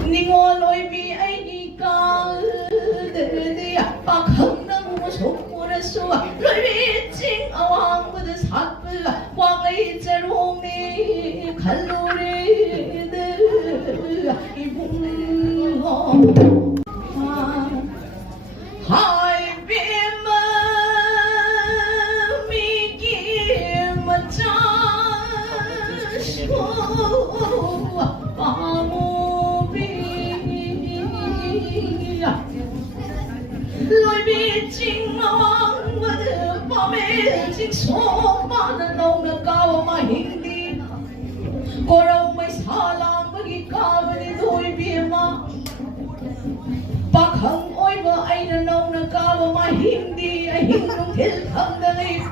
你我来比爱一个的呀，把坑的我从我的手啊，来比金啊王我的惨不啊，王一在罗米看路的一步啊，海边嘛米给嘛扎手啊，把我比呀。来比金嘛王我的把妹金说嘛那弄那高嘛兄弟，果然我们下浪不给高的对比嘛，把坑爱不爱的弄那高嘛兄弟，兄弟天坑的你。